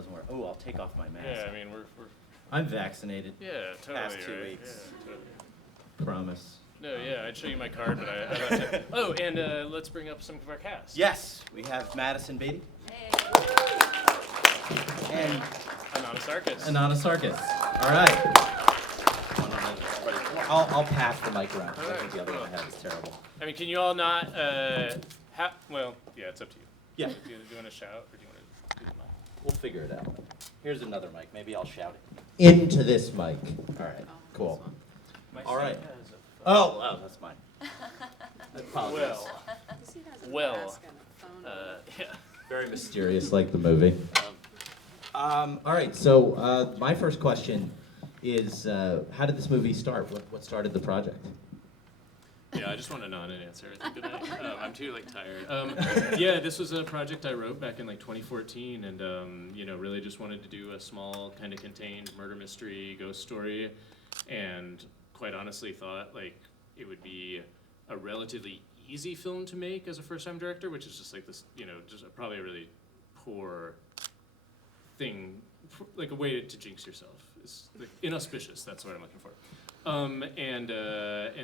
doesn't work. Oh, I'll take off my mask. Yeah, I mean, we're I'm vaccinated. yeah, totally. Past 2 right. weeks. Yeah, totally. Promise. No, yeah, I'd show you my card, but I left it. Oh, and let's bring up some of our cast. Yes, we have Madisen, Beaty. Hey. And Inanna Sarkis. Sarkis. All right. I'll pass the mic around, 'cause I think the other one I have is terrible. I mean, can you all not, well, yeah, it's up to you. Yeah. Do you want to shout, or do you want to do the mic? We'll figure it out. Here's another mic. Maybe I'll shout it into this mic. All right, cool. My All right. seat has a Oh, that's mine. I apologize. Well, yeah. Very mysterious, like the movie. All right, so my first question is, how did this movie start? What started the project? Yeah, I just want to nod and answer. I think I'm too tired. Yeah, this was a project I wrote back in 2014, and really just wanted to do a small, kind of contained murder mystery ghost story, and quite honestly thought it would be a relatively easy film to make as a first-time director, which is just this, just probably a really poor thing, a way to jinx yourself. It's inauspicious. That's what I'm looking for. And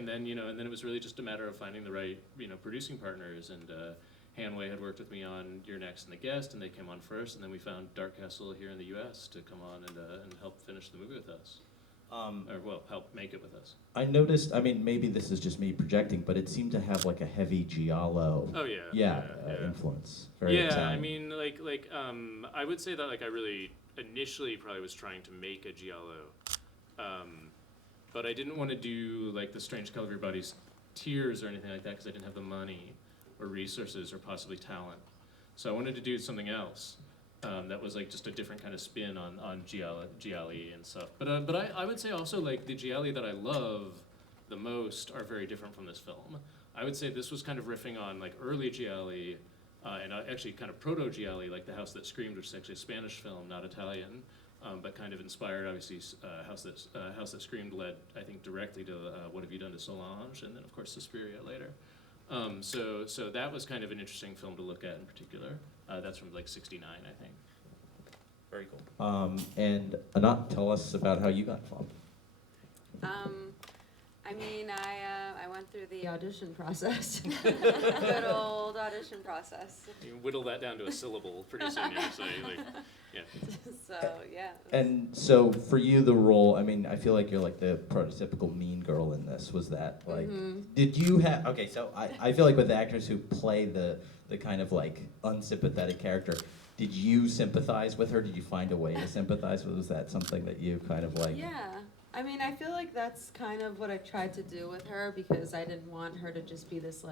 then it was really just a matter of finding the right, producing partners. And Hanway had worked with me on You're Next and The Guest, and they came on first. And then we found Dark Castle here in the U.S. to come on and help finish the movie with us. Help make it with us. I noticed, maybe this is just me projecting, but it seemed to have a heavy giallo. Oh yeah. Influence. Very Italian. I would say that I really initially probably was trying to make a giallo, but I didn't want to do The Strange Color of Your Body's Tears or anything like that because I didn't have the money or resources or possibly talent. So I wanted to do something else. That was just a different kind of spin on gialli and stuff. But I would say also the gialli that I love the most are very different from this film. I would say this was kind of riffing on early gialli and actually kind of proto gialli, The House That Screamed, which is actually a Spanish film, not Italian, but kind of inspired obviously House That Screamed led I think directly to What Have You Done to Solange, and then of course Suspiria later. So that was kind of an interesting film to look at in particular. That's from '69, I think. Very cool. And Anat, tell us about how you got involved. I went through the audition process. Good old audition process. You whittle that down to a syllable pretty soon, so yeah. So, yeah. And so for you, the role, I feel like you're the prototypical mean girl in this. Was that did you have, okay, so I feel with actors who play the kind of unsympathetic character, did you sympathize with her? Did you find a way to sympathize with her? Was that something that you kind of Yeah. I feel that's kind of what I tried to do with her because I didn't want her to just be this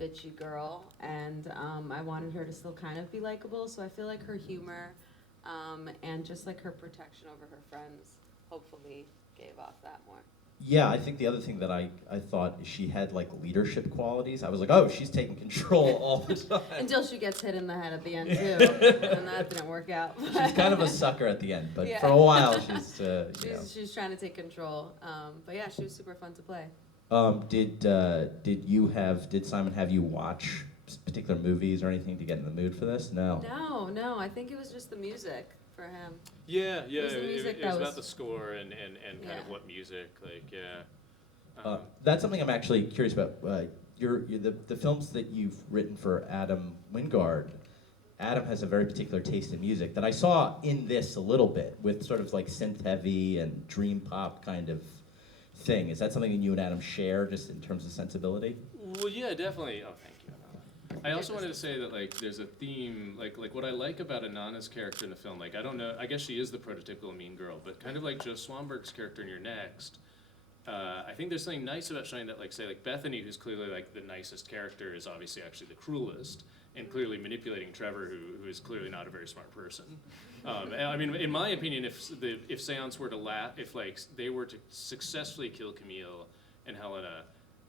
bitchy girl, and I wanted her to still kind of be likable, so I feel her humor and just her protection over her friends hopefully gave off that more. Yeah, I think the other thing that I thought she had leadership qualities. I was oh, she's taking control all the time. Until she gets hit in the head at the end too, and that didn't work out. She's kind of a sucker at the end, but yeah. For a while she's trying to take control. But yeah, she was super fun to play. Did Simon have you watch particular movies or anything to get in the mood for this? No. No. I think it was just the music for him. Yeah. It was about the score and kind of what music, That's something I'm actually curious about. The films that you've written for Adam Wingard, Adam has a very particular taste in music that I saw in this a little bit with sort of synth heavy and dream pop kind of thing. Is that something that you and Adam share just in terms of sensibility? Well, yeah, definitely. Oh, thank you. I also wanted to say that there's a theme, what I like about Inanna's character in the film, I don't know, I guess she is the prototypical mean girl, but kind of like Joe Swanberg's character in You're Next, I think there's something nice about showing that, Bethany, who's clearly the nicest character, is obviously actually the cruelest, and clearly manipulating Trevor, who is clearly not a very smart person. In my opinion, if Seance were to if they were to successfully kill Camille and Helena,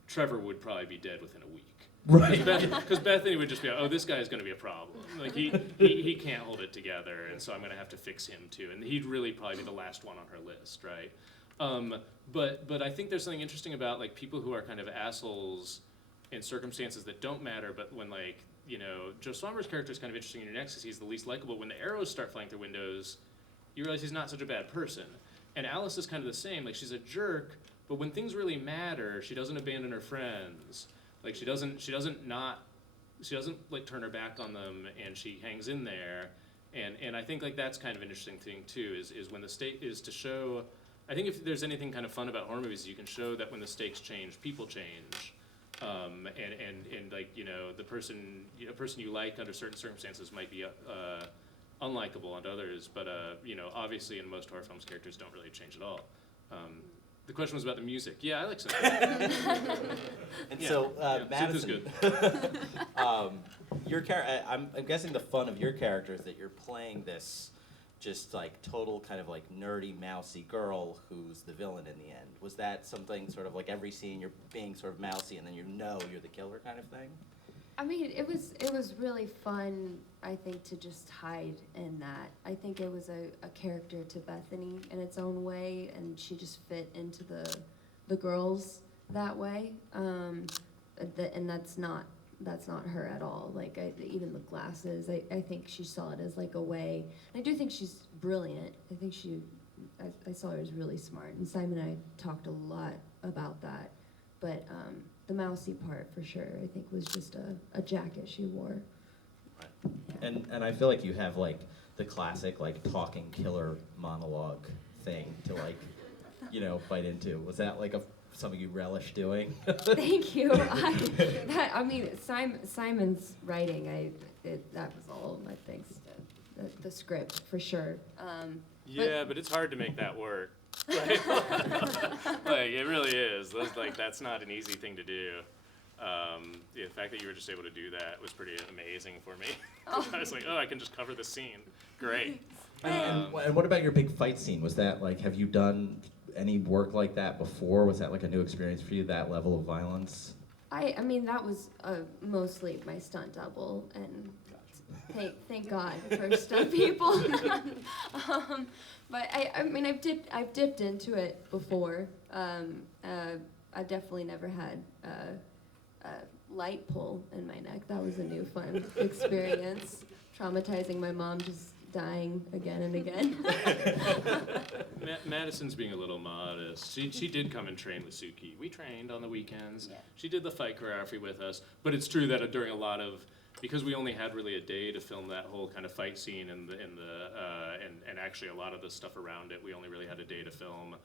Trevor would probably be dead within a week. Right. Because Bethany would just be, oh, this guy is going to be a problem. He can't hold it together, and so I'm going to have to fix him too. And he'd really probably be the last one on her list, right? But I think there's something interesting about people who are kind of assholes in circumstances that don't matter, but when you know, Joe Swammer's character is kind of interesting in your next because he's the least likable. When the arrows start flying through windows, you realize he's not such a bad person. And Alice is kind of the same. Like, she's a jerk, but when things really matter, she doesn't abandon her friends. Like, she doesn't like turn her back on them, and she hangs in there. And I think like that's kind of an interesting thing too, is when the stake is to show. I think if there's anything kind of fun about horror movies, you can show that when the stakes change, people change. And like, you know, a person you like under certain circumstances might be unlikable on others, but you know, obviously in most horror films, characters don't really change at all. The question was about the music. Yeah, I like Synth. And Yeah, so, Synth is Madison, good. your I'm guessing the fun of your character is that you're playing this just like total kind of like nerdy, mousy girl who's the villain in the end. Was that something sort of like every scene you're being sort of mousy and then you know you're the killer kind of thing? I mean, it was really fun, I think, to just hide in that. I think it was a character to Bethany in its own way, and she just fit into the girls that way. And that's not her at all. Like, even the glasses, I think she saw it as like a way. And I do think she's brilliant. I think I saw her as really smart. And Simon and I talked a lot about that. But the mousy part, for sure, I think was just a jacket she wore. Right. Yeah. And I feel like you have like the classic like talking killer monologue thing to like, you know, bite into. Was that like something you relish doing? Thank you. I mean, Simon's writing, that was all my things. The script, for sure. Yeah, but it's hard to make that work. Like, it really is. That's not an easy thing to do. The fact that you were just able to do that was pretty amazing for me. Oh. I was like, oh, I can just cover the scene. Great. And what about your big fight scene? Was that like, have you done any work like that before? Was that like a new experience for you, that level of violence? I mean, that was mostly my stunt double, and thank God for stunt people. But I mean, I've dipped into it before. I've definitely never had a light pull in my neck. That was a new fun experience. Traumatizing my mom, just dying again and again. Madison's being a little modest. She did come and train with Suki. We trained on the weekends. Yeah. She did the fight choreography with us. But it's true that during a lot of, because we only had really a day to film that whole kind of fight scene and actually a lot of the stuff around it, we only really had a day to film.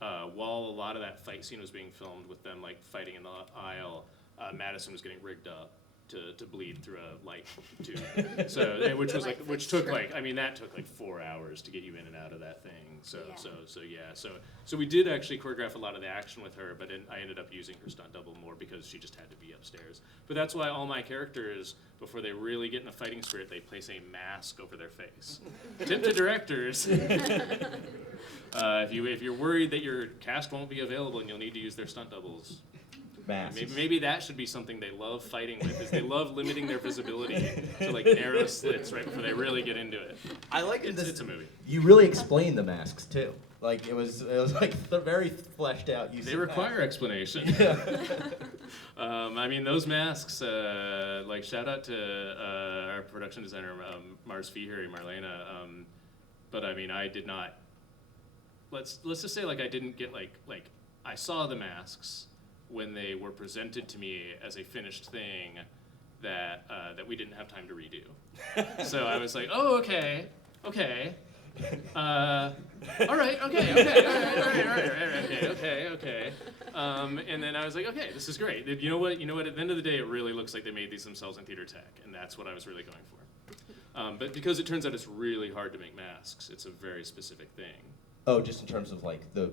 While a lot of that fight scene was being filmed with them like fighting in the aisle, Madison was getting rigged up to bleed through a light tube. So which took like, I mean, that took like 4 hours to get you in and out of that thing. So we did actually choreograph a lot of the action with her, but I ended up using her stunt double more because she just had to be upstairs. But that's why all my characters, before they really get in the fighting spirit, they place a mask over their face. Tip to directors. If you're worried that your cast won't be available and you'll need to use their stunt doubles, maybe that should be something they love fighting with, is they love limiting their visibility to like narrow slits right before they really get into it. I like it. It's a movie. You really explained the masks too. Like it was like very fleshed out. They require explanation. Yeah. I mean, those masks. Like shout out to our production designer Mars Feehery, Marlena. But I mean, I did not. Let's just say like I didn't get like I saw the masks when they were presented to me as a finished thing that we didn't have time to redo. So I was like, oh, okay. All right, okay. And then I was like, okay, this is great. You know what? At the end of the day, it really looks like they made these themselves in theater tech, and that's what I was really going for. But because it turns out it's really hard to make masks, it's a very specific thing. Oh, just in terms of like the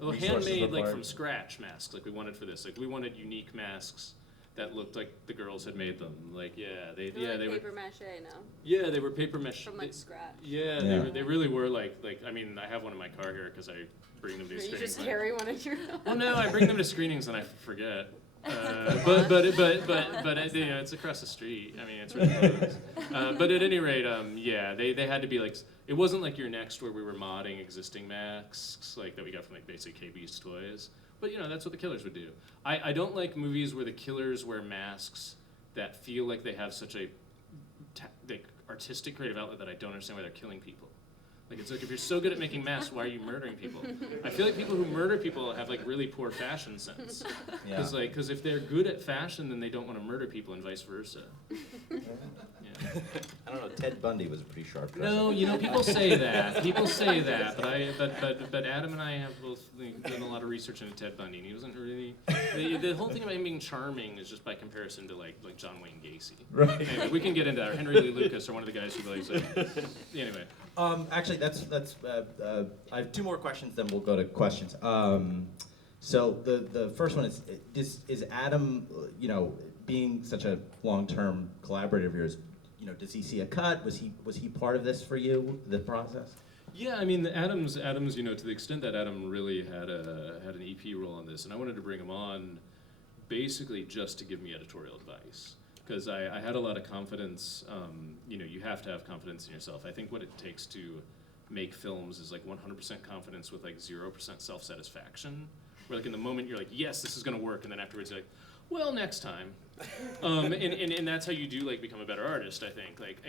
resources handmade required? like from scratch masks, like we wanted for this. Like we wanted unique masks that looked like the girls had made them. Like they paper were mache now. Yeah, they were paper mache. From like scratch. Yeah, Yeah. They really were like I mean, I have one in my car here because I bring them to You screenings. just carry one at your. Well, no, I bring them to screenings and I forget. But you know, it's across the street. I mean, it's really close. But at any rate, yeah, they had to be like. It wasn't like your next where we were modding existing masks like that we got from like basic KB's toys. But you know, that's what the killers would do. I don't like movies where the killers wear masks that feel like they have such a like artistic creative outlet that I don't understand why they're killing people. Like, it's like, if you're so good at making masks, why are you murdering people? I feel like people who murder people have like really poor fashion sense. Yeah. Because if they're good at fashion, then they don't want to murder people, and vice versa. Yeah. I don't know. Ted Bundy was a pretty sharp dresser. No, you know, people say that. People say that, but Adam and I have both done a lot of research into Ted Bundy, and he wasn't really. The whole thing about him being charming is just by comparison to like John Wayne Gacy. Right. Anyway, we can get into that. Or Henry Lee Lucas, or one of the guys who plays it. Anyway. Actually, I have two more questions, then we'll go to questions. So the first one is Adam, you know, being such a long-term collaborator of yours, you know, does he see a cut? Was he part of this for you, the process? Yeah, I mean, Adam's, you know, to the extent that Adam really had an EP role on this, and I wanted to bring him on basically just to give me editorial advice. Because I had a lot of confidence. You know, you have to have confidence in yourself. I think what it takes to make films is like 100% confidence with like 0% self-satisfaction. Where like in the moment you're like, yes, this is gonna work, and then afterwards you're like, well, next time. And that's how you do like become a better artist, I think. Like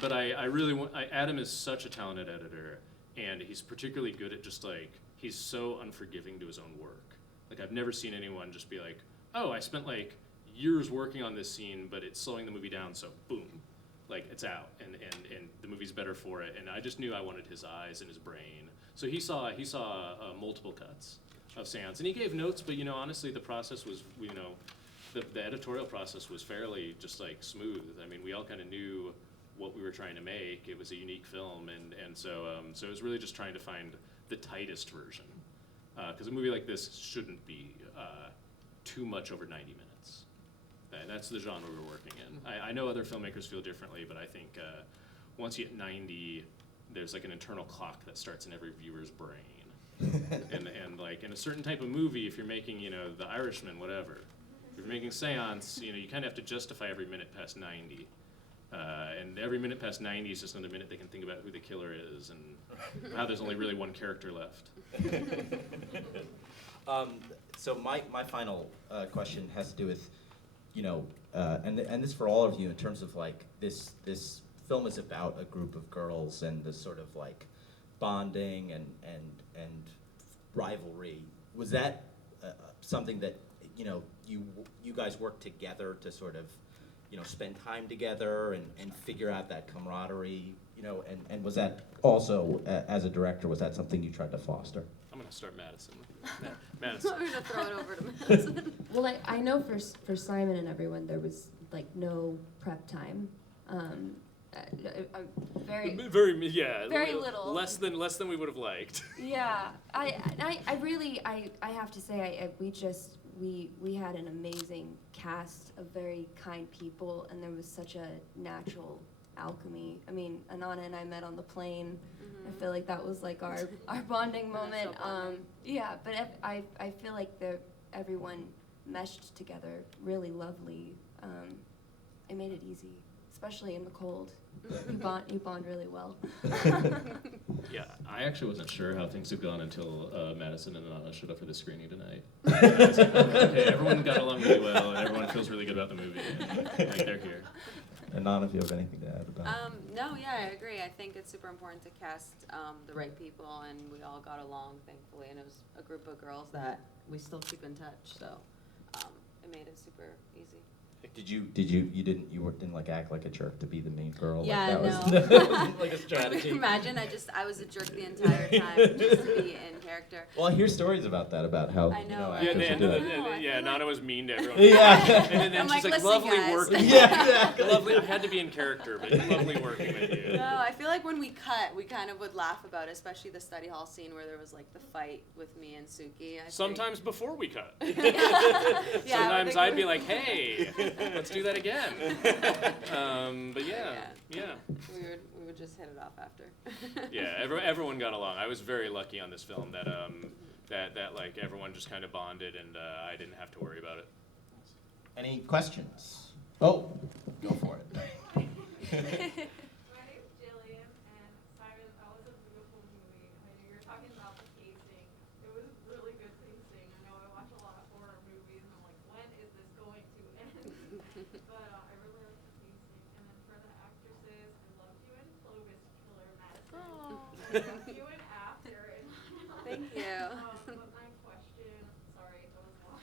but I really want. Adam is such a talented editor, and he's particularly good at just like, he's so unforgiving to his own work. Like, I've never seen anyone just be like, oh, I spent like years working on this scene, but it's slowing the movie down, so boom, like it's out, and the movie's better for it. And I just knew I wanted his eyes and his brain. So he saw multiple cuts of Seance, and he gave notes, but you know, honestly, the process was, you know, the editorial process was fairly just like smooth. I mean, we all kind of knew what we were trying to make. It was a unique film, and so it was really just trying to find the tightest version, because a movie like this shouldn't be too much over 90 minutes. That's the genre we're working in. I know other filmmakers feel differently, but I think once you hit 90, there's like an internal clock that starts in every viewer's brain. and like in a certain type of movie, if you're making, you know, The Irishman, whatever, if you're making Seance, you know, you kind of have to justify every minute past 90. And every minute past 90 is just another minute they can think about who the killer is and how there's only really one character left. So my final question has to do with, you know, and this for all of you in terms of like this film is about a group of girls and this sort of like bonding and rivalry. Was that something that, you know, you guys worked together to sort of, you know, spend time together and figure out that camaraderie, you know, and was that also, as a director, was that something you tried to foster? I'm gonna start Madisen. Madisen. I'm gonna throw it over to Madison. Well, I know for Simon and everyone, there was like no prep time. Very little. Less than we would have liked. Yeah, I really have to say we had an amazing cast of very kind people, and there was such a natural alchemy. I mean, Inanna and I met on the plane. I feel like that was like our bonding moment. Yeah, but I feel like everyone meshed together really lovely. It made it easy, especially in the cold. You bond really well. Yeah, I actually wasn't sure how things had gone until Madisen and Inanna showed up for the screening tonight. I was like, okay, everyone got along really well, and everyone feels really good about the movie. And, like, they're here. Inanna, if you have anything to add about it. No, yeah, I agree. I think it's super important to cast the right people, and we all got along, thankfully, and it was a group of girls that we still keep in touch, so it made it super easy. You didn't like act like a jerk to be the main girl? Yeah, like no. that was like a strategy. Imagine, I was a jerk the entire time just to be in character. Well, I hear stories about that, about how, I know. you know, Yeah, actors and do it. Nana was mean to everyone. Yeah. And then I'm she's like, like, "Listen, lovely guys." working. Yeah, exactly. Lovely. I had to be in character, but lovely working with you. No, I feel like when we cut, we kind of would laugh about it, especially the study hall scene where there was like the fight with me and Suki. Sometimes before we cut. Yeah, Sometimes I'd be like, hey, let's do that again. But yeah. We would just hit it off after. Yeah, everyone got along. I was very lucky on this film that that like everyone just kind of bonded, and I didn't have to worry about it. Any questions? Oh, go for it. My name's Jillian, and Simon, that was a beautiful movie. I know you were talking about the pacing. It was really good pacing. I know I watch a lot of horror movies, and I'm like, when is this going to end? But you and after. And Thank you. but my question, sorry, that was long.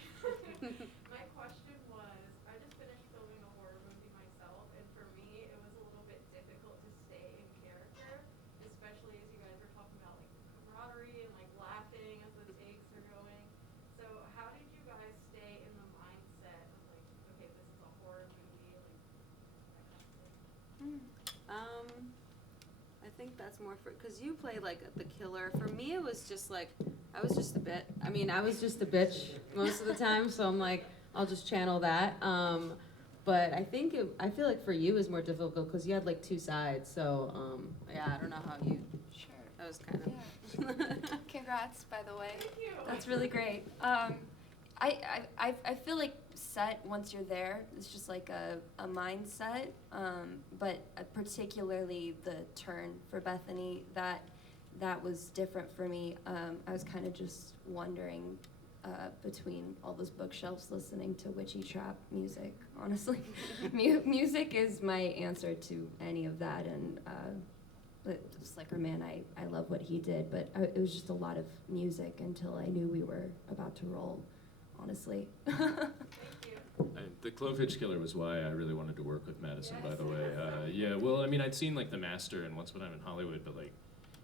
My question was, I just finished filming a horror movie myself, and for me, it was a little bit difficult to stay in character, especially as you guys were talking about like camaraderie and like laughing as the takes are going. So how did you guys stay in the mindset of like, okay, this is a horror movie, like that kind of thing? I think that's more for, cause you play like the killer. For me, it was just like, I was just a bit, I mean, I was just a bitch most of the time, so I'm like, I'll just channel that. But I think I feel like for you it was more difficult because you had like two sides, so, yeah, I don't know how you, Sure. that was kind of. Yeah. Congrats, by the way. Thank you. That's really great. I feel like set, once you're there, it's just like a mindset, but particularly the turn for Bethany, that was different for me. I was kind of just wondering between all those bookshelves listening to witchy trap music, honestly. Music is my answer to any of that, and Slicker Man, I love what he did, but it was just a lot of music until I knew we were about to roll, honestly. Thank you. The Clovehitch Killer was why I really wanted to work with Madisen, by the way. Yeah, well, I mean, I'd seen like The Master and Once Upon a Time in Hollywood, but like,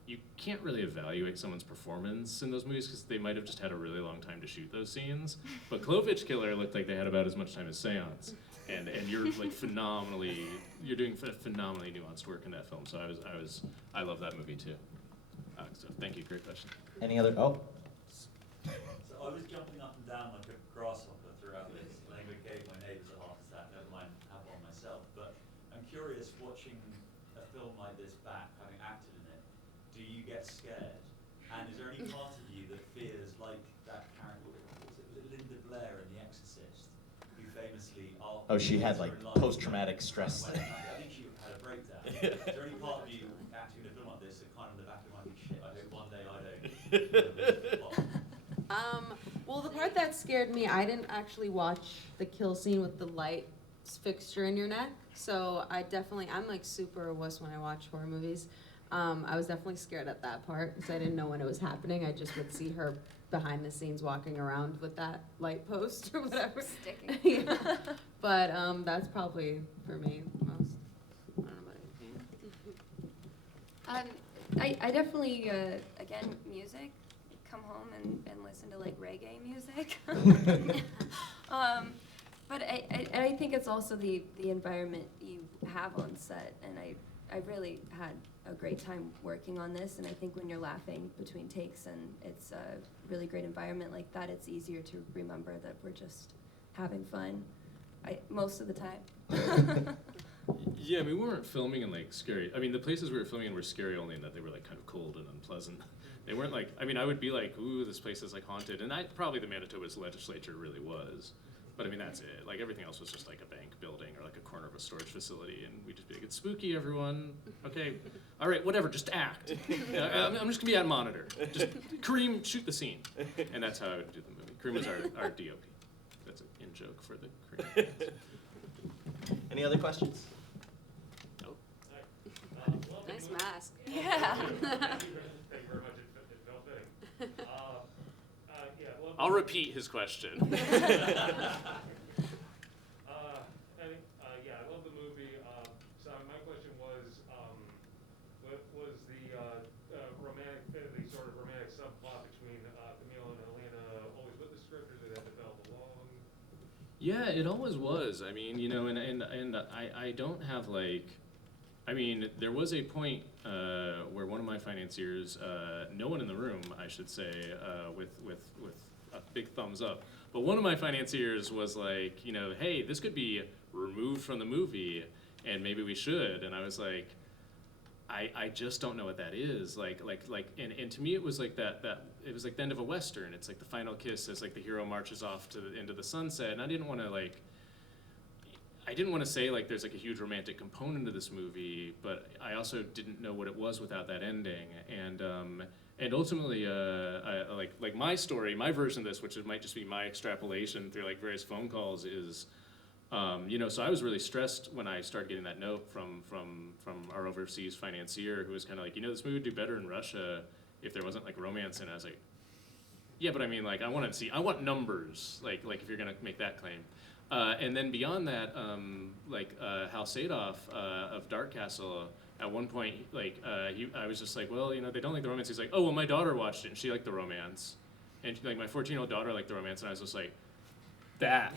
you can't really evaluate someone's performance in those movies because they might have just had a really long time to shoot those scenes. But Clovehitch Killer looked like they had about as much time as Seance, and you're like you're doing phenomenally nuanced work in that film. So I love that movie too. So thank you, great question. Any other? Oh, So I was jumping up and down like a grasshopper throughout this, and I even gave my neighbours a heart attack, never mind have one myself. But I'm curious, watching a film like this back, having acted in it, do you get scared? And is there any part of you that fears like that character, was it Linda Blair in The Exorcist, who famously after oh, she had like her life post-traumatic stress. went, I think she had a breakdown. Is there any part of you acting in a film like this that kind of in the back of your mind, shit, I hope one day I don't. Well, the part that scared me, I didn't actually watch the kill scene with the light fixture in your neck. So I'm like super wuss when I watch horror movies. I was definitely scared at that part because I didn't know when it was happening. I just would see her behind the scenes walking around with that light post or whatever. Sticking. Yeah. But that's probably for me most. I don't know about you. I definitely, again, music, come home and listen to like reggae music. But I think it's also the environment you have on set, and I really had a great time working on this, and I think when you're laughing between takes and it's a really great environment like that, it's easier to remember that we're just having fun, most of the time. Yeah, I mean, we weren't filming in like scary. I mean, the places we were filming in were scary only in that they were like kind of cold and unpleasant. They weren't like, I mean, I would be like, ooh, this place is like haunted, and probably the Manitoba's legislature really was. But I mean, that's it. Like everything else was just like a bank building or like a corner of a storage facility, and we'd just be like, it's spooky, everyone. Okay, all right, whatever, just act. I'm just gonna be on monitor. Just Kareem, shoot the scene, and that's how I would do the movie. Kareem was our DOP. That's an in joke for the Kareem fans. Any other questions? Nope. Nice mask. Yeah. Thank you very much. It felt fitting. I'll repeat his question. I love the movie. So my question was the sort of romantic subplot between Camille and Elena always with the script, or did that develop along? Yeah, it always was. I mean, you know, and I don't have like, I mean, there was a point where one of my financiers, no one in the room, I should say, with a big thumbs up, but one of my financiers was like, you know, hey, this could be removed from the movie, and maybe we should. And I was like, I just don't know what that is. And to me, it was like that it was like the end of a Western. It's like the final kiss as like the hero marches off to the end of the sunset, and I didn't want to say like there's like a huge romantic component to this movie, but I also didn't know what it was without that ending. And ultimately, like my story, my version of this, which might just be my extrapolation through like various phone calls, is You know, so I was really stressed when I started getting that note from our overseas financier, who was kind of like, you know, this movie would do better in Russia if there wasn't like romance in it. I was like, yeah, but I mean, like, I want numbers, like if you're gonna make that claim. And then beyond that, Hal Sadoff of Dark Castle, at one point, I was just like, well, you know, they don't like the romance. He's like, oh, well, my daughter watched it and she liked the romance, and like my 14-year-old daughter liked the romance, and I was just like, that,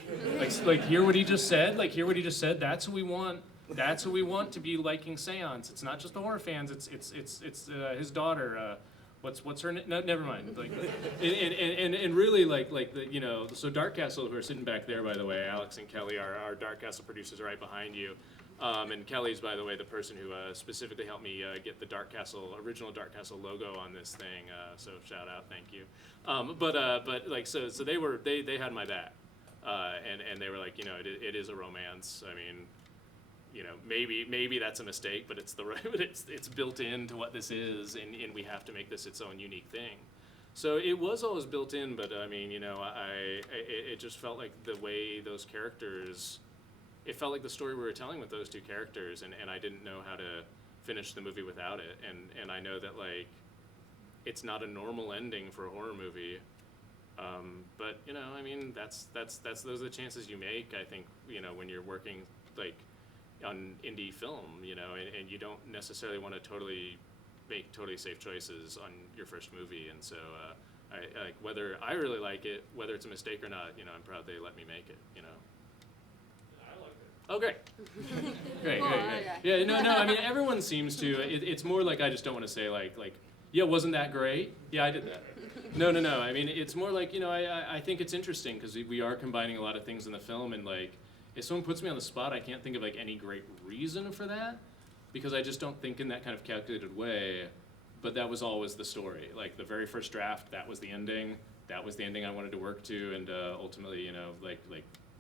like hear what he just said, That's who we want. That's who we want to be liking Seance. It's not just the horror fans. It's his daughter. What's her name? No, never mind. Like, and really like the, you know, so Dark Castle, who are sitting back there, by the way, Alex and Kelly, our Dark Castle producers, are right behind you. And Kelly's, by the way, the person who specifically helped me get the original Dark Castle logo on this thing. So shout out, thank you. But like so they had my back, and they were like, you know, it is a romance. I mean, you know, maybe that's a mistake, but it's it's built into what this is, and we have to make this its own unique thing. So it was always built in, but I mean, you know, it just felt like the way those characters, it felt like the story we were telling with those two characters, and I didn't know how to finish the movie without it, and I know that like it's not a normal ending for a horror movie. But you know, I mean, that's those are the chances you make. I think, you know, when you're working like on indie film, you know, and you don't necessarily want to make totally safe choices on your first movie. And so I like, whether I really like it, whether it's a mistake or not, you know, I'm proud they let me make it, you know. I like it. Oh, great. Great. Yeah, no, I mean, everyone seems to. It's more like I just don't want to say like, yeah, wasn't that great? Yeah, I did that. No. I mean, it's more like, you know, I think it's interesting because we are combining a lot of things in the film, and like, if someone puts me on the spot, I can't think of like any great reason for that, because I just don't think in that kind of calculated way. But that was always the story. Like the very first draft, that was the ending. That was the ending I wanted to work to, and ultimately, you know, like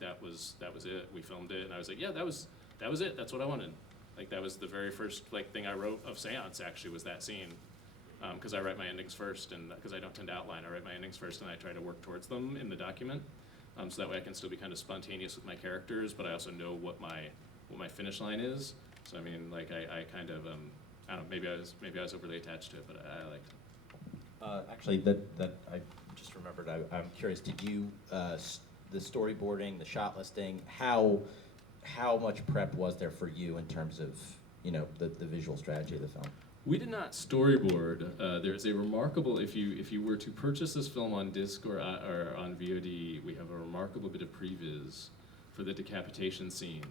that was it. We filmed it, and I was like, yeah, that was it. That's what I wanted. Like that was the very first like thing I wrote of Seance. Actually, was that scene. Because I write my endings first, and because I don't tend to outline, I write my endings first, and I try to work towards them in the document, so that way I can still be kind of spontaneous with my characters, but I also know what my finish line is. So I mean, like I kind of I don't know, maybe I was overly attached to it, but I liked it. Actually, that I just remembered. I'm curious. Did you the storyboarding, the shot listing? How much prep was there for you in terms of, you know, the visual strategy of the film? We did not storyboard. There is a remarkable, if you were to purchase this film on disc or on VOD, we have a remarkable bit of previs for the decapitation scene,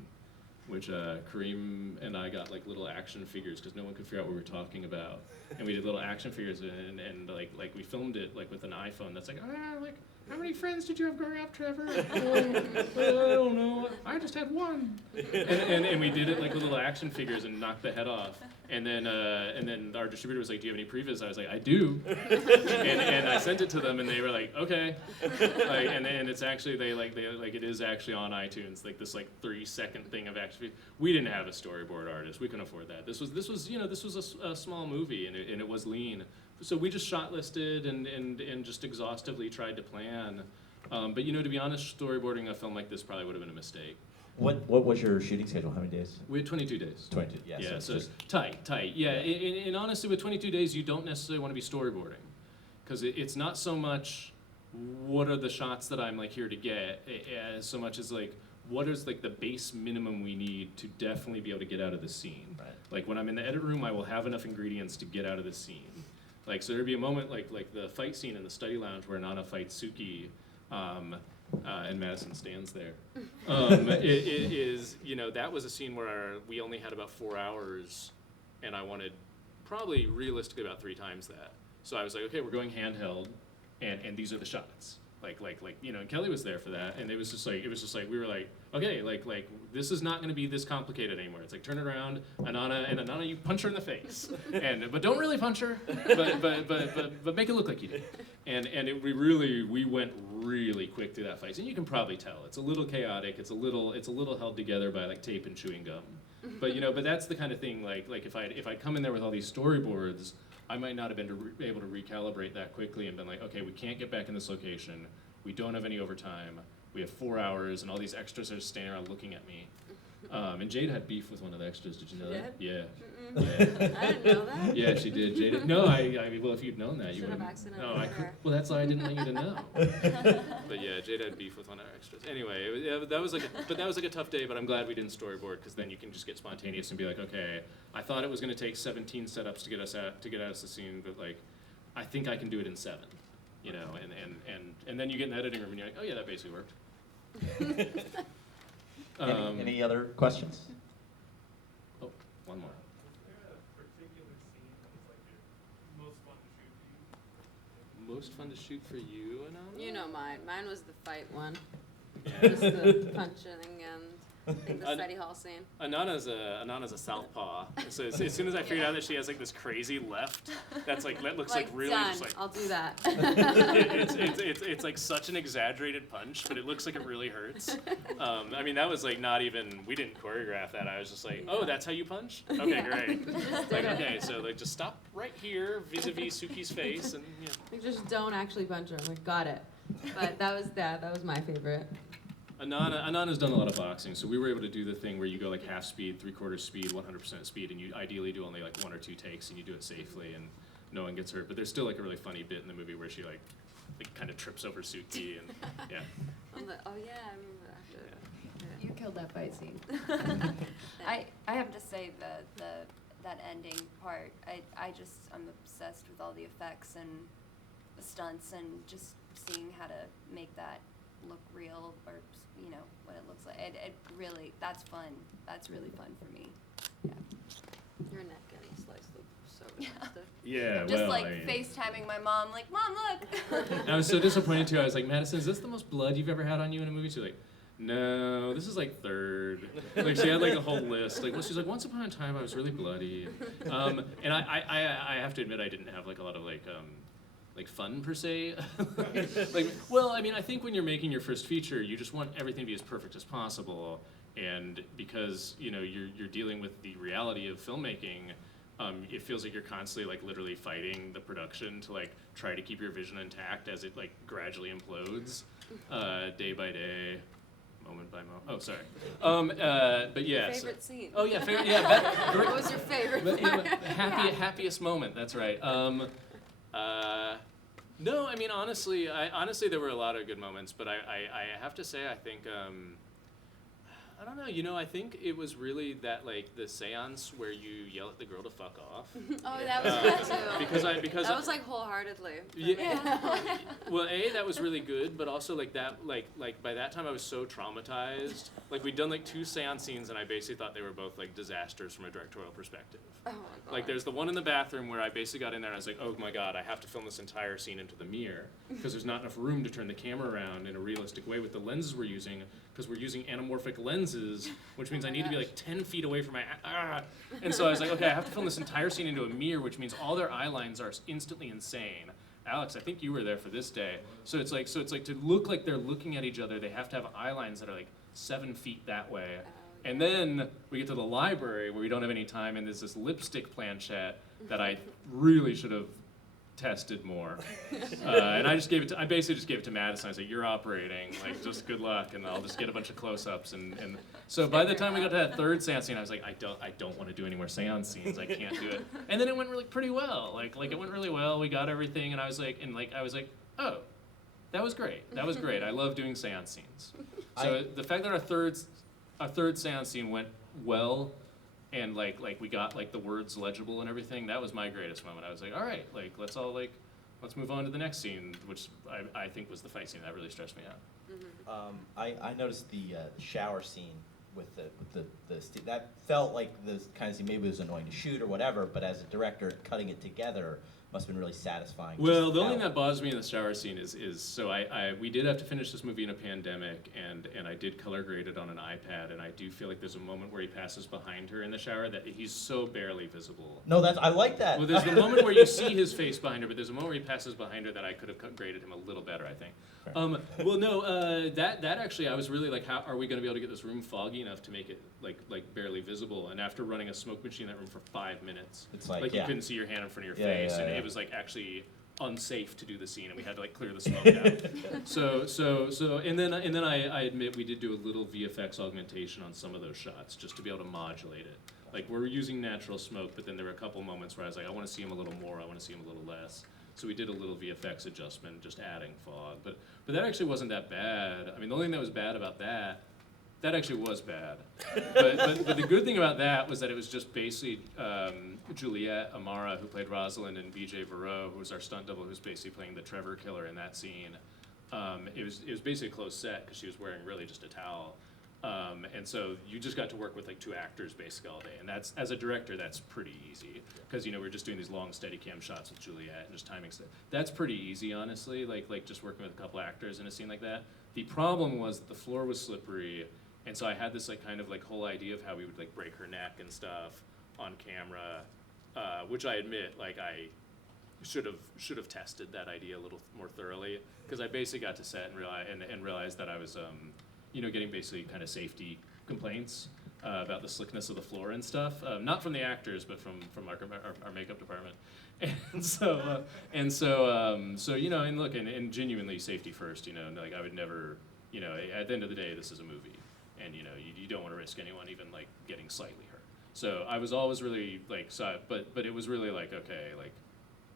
which Kareem and I got like little action figures because no one could figure out what we were talking about, and we did little action figures, and like we filmed it like with an iPhone. That's like how many friends did you have growing up, Trevor? I don't know. I just had one. And we did it like with little action figures and knocked the head off. And then our distributor was like, "Do you have any previs?" I was like, "I do." and I sent it to them, and they were like, "Okay." Like, and it's actually it is actually on iTunes, like this like 3-second thing of action. We didn't have a storyboard artist. We couldn't afford that. This was a small movie, and it was lean. So we just shot listed and just exhaustively tried to plan. But you know, to be honest, storyboarding a film like this probably would have been a mistake. What was your shooting schedule? How many days? We had 22 days. 22, yeah. Yeah, so so tight. Yeah, and honestly, with 22 days, you don't necessarily want to be storyboarding, because it's not so much what are the shots that I'm like here to get, as so much as like what is like the base minimum we need to definitely be able to get out of the scene. Right. Like when I'm in the edit room, I will have enough ingredients to get out of the scene. Like, so there'd be a moment like the fight scene in the study lounge where Inanna fights Suki, and Madisen stands there. It is, you know, that was a scene where we only had about 4 hours, and I wanted probably realistically about 3 times that. So I was like, okay, we're going handheld, and these are the shots. Like you know, and Kelly was there for that, and it was just like we were like, okay, like this is not going to be this complicated anymore. It's like turn it around, Inanna, you punch her in the face, but don't really punch her, but make it look like you did. And we went really quick through that fight, and you can probably tell it's a little chaotic. It's a little held together by like tape and chewing gum, but you know, but that's the kind of thing like if I'd come in there with all these storyboards, I might not have been able to recalibrate that quickly and been like, okay, we can't get back in this location. We don't have any overtime. we have 4 hours, and all these extras are just standing around looking at me. And Jade had beef with one of the extras. Did you know that? Yeah. Yeah. I didn't know that. Yeah, she did. Jade. No, I mean, well, if you'd known that, you Should would. have accidentally No, I hit could. her. Well, that's why I didn't want you to know. But yeah, Jade had beef with one of our extras. Anyway, that was like a tough day. But I'm glad we didn't storyboard, because then you can just get spontaneous and be like, okay, I thought it was going to take 17 setups to get us the scene, but like, I think I can do it in 7. You know, and then you get in the editing room and you're like, oh yeah, that basically worked. Any other questions? Oh, one more. Was there a particular scene that was like your most fun to shoot for you? Most fun to shoot for you, Inanna? You know mine. Mine was the fight one. Yeah. Just the punching and I think the study hall scene. Inanna's a southpaw. So as soon as I figured out that she has like this crazy left, that looks like really done. just like. I'll do that. It's like such an exaggerated punch, but it looks like it really hurts. I mean, that was like not even, we didn't choreograph that. I was just like, oh, that's how you punch? Okay, Yeah. great. Just Like, did it. okay, so like just stop right here vis-a-vis Suki's face, and yeah. Like, just don't actually punch her. I'm like, got it. But that was my favorite. Inanna's done a lot of boxing, so we were able to do the thing where you go like half speed, 3/4 speed, 100% speed, and you ideally do only like 1 or 2 takes, and you do it safely, and no one gets hurt. But there's still like a really funny bit in the movie where she like kind of trips over Suki, and yeah. I'm like, oh yeah, I remember that. You killed that fight scene. I have to say that ending part, I'm obsessed with all the effects and the stunts and just seeing how to make that look real, or you know what it looks like. It really, that's fun. That's really fun for me. Yeah. Your neck getting sliced up so realistic. Yeah, Just well, like I mean, FaceTiming my mom, like, Mom, look. I was so disappointed too. I was like, Madisen, is this the most blood you've ever had on you in a movie? She's like, no, this is like 3rd. Like she had like a whole list. Like, well, she's like, once upon a time I was really bloody. And I have to admit I didn't have like a lot of like fun per se. Like, well, I mean, I think when you're making your first feature, you just want everything to be as perfect as possible. And because, you know, you're dealing with the reality of filmmaking, it feels like you're constantly like literally fighting the production to like try to keep your vision intact as it like gradually implodes, day by day, moment by moment. Oh, sorry. But yeah. Favorite scene. Oh yeah, favorite. Yeah. What was your favorite But, part? happiest moment. That's right. No, I mean honestly there were a lot of good moments, but I have to say I think I don't know. You know, I think it was really that like the seance where you yell at the girl to fuck off. Oh, that was good too. because that was like wholeheartedly. for me. Yeah. Well, that was really good, but also like that like by that time I was so traumatized. Like we'd done like 2 seance scenes, and I basically thought they were both like disasters from a directorial perspective. Oh my god. Like there's the one in the bathroom where I basically got in there and I was like, oh my god, I have to film this entire scene into the mirror because there's not enough room to turn the camera around in a realistic way with the lenses we're using, because we're using anamorphic lenses, which means I need to be like 10 feet away from my And so I was like, okay, I have to film this entire scene into a mirror, which means all their eye lines are instantly insane. Alex, I think you were there for this day. So it's like to look like they're looking at each other, they have to have eye lines that are like 7 feet that way. And then we get to the library where we don't have any time, and there's this lipstick planchette that I really should have tested more. And I basically just gave it to Madisen. I was like, you're operating, like just good luck, and I'll just get a bunch of close-ups. And so by the time we got to that 3rd seance scene, I was like, I don't want to do any more seance scenes. I can't do it. And then it went really pretty well. Like it went really well. We got everything, and I was like, oh, that was great. That was great. I love doing seance scenes. So the fact that our third seance scene went well, and like we got like the words legible and everything, that was my greatest moment. I was like, all right, like let's move on to the next scene, which I think was the fight scene. That really stressed me out. I noticed the shower scene with the that felt like the kind of scene, maybe it was annoying to shoot or whatever, but as a director, cutting it together must have been really satisfying. Well, the only thing that bothers me in the shower scene is so we did have to finish this movie in a pandemic, and I did color grade it on an iPad, and I do feel like there's a moment where he passes behind her in the shower that he's so barely visible. No, I like that. Well, there's the moment where you see his face behind her, but there's a moment where he passes behind her that I could have graded him a little better, I think. Well, no, that actually I was really like, how are we going to be able to get this room foggy enough to make it like barely visible? And after running a smoke machine in that room for 5 minutes, It's like you yeah. couldn't see your hand in front of your Yeah, face, yeah, and yeah. it was like actually unsafe to do the scene, and we had to like clear the smoke out. And then I admit we did do a little VFX augmentation on some of those shots just to be able to modulate it. Like we're using natural smoke, but then there were a couple moments where I was like, I want to see him a little more, I want to see him a little less. So we did a little VFX adjustment, just adding fog. But that actually wasn't that bad. I mean, the only thing that was bad about that actually was bad. But the good thing about that was that it was just basically Juliette Amara, who played Rosalind, and BJ Verreau, who was our stunt double, who's basically playing the Trevor killer in that scene. It was basically a closed set because she was wearing really just a towel. And so you just got to work with like 2 actors basically all day. And that's, as a director, that's pretty easy. Because, you know, we're just doing these long steady cam shots with Juliette and just timing stuff. That's pretty easy, honestly, like just working with a couple actors in a scene like that. The problem was that the floor was slippery. And so I had this like kind of like whole idea of how we would like break her neck and stuff on camera, which I admit, like I should have tested that idea a little more thoroughly. Because I basically got to set and realized that I was, you know, getting basically kind of safety complaints about the slickness of the floor and stuff, not from the actors, but from our makeup department. And so you know, and look, and genuinely safety first, you know, like I would never, you know, at the end of the day, this is a movie, and you know, you don't want to risk anyone even like getting slightly hurt. So I was always really like, but it was really like, okay, like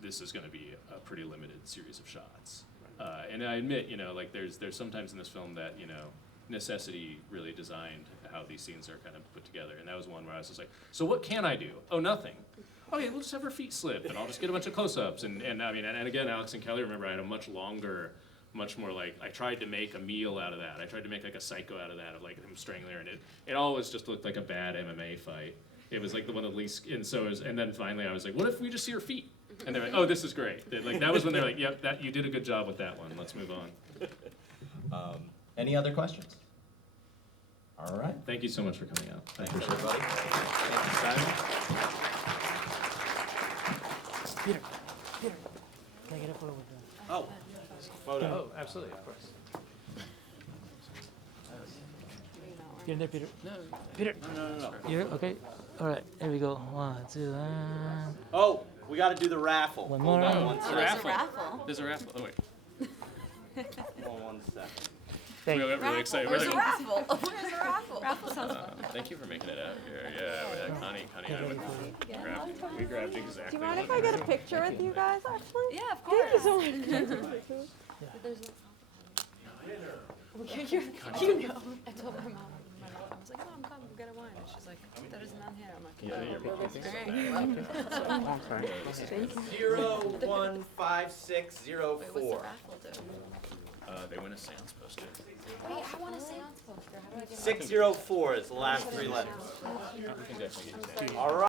this is going to be a pretty limited series of shots, and I admit, you know, like there's sometimes in this film that, you know, necessity really designed how these scenes are kind of put together, and that was one where I was just like, so what can I do? Oh, nothing. Okay, we'll just have her feet slip, and I'll just get a bunch of close-ups, and I mean, and again, Alex and Kelly, remember, I had a much longer, much more like, I tried to make a meal out of that. I tried to make like a psycho out of that, of like him strangling her, and it always just looked like a bad MMA fight. It was like the one of the least, and so it was, and then finally I was like, what if we just see her feet? And they're like, oh, this is great. Like that was when they're like, yep, that you did a good job with that one. Let's move on. Any other questions? All right. Thank you so much for coming out. I Thanks, appreciate it. everybody. Thank you, Simon. Peter, can I get a photo with them? Oh, photo. Oh, absolutely, of course. Get in there, Peter. No. Peter. No. You're okay. All right, here we go. 1, 2, Oh, we got to do the raffle. one more. Raffle. There's a raffle. Oh, wait. One second. Thank We you. got really excited. Where's We're the like, raffle? Where's the raffle? Raffle sounds fun. thank you for making it out here. Yeah, Connie and I we grabbed exactly. Do you mind if I get a picture with you guys, actually? Yeah, of course. Thank you so much. You know. I told my mom, I was like, oh, I'm coming, we'll get a wine. And she's like, that is none here. I'm like, Yeah, you're One 5 6 0 wait, what's the 4. raffle do? They win a Seance poster. Wait, I want a seance poster. How do I get 604 is the last 3 letters. We can definitely get you. All right.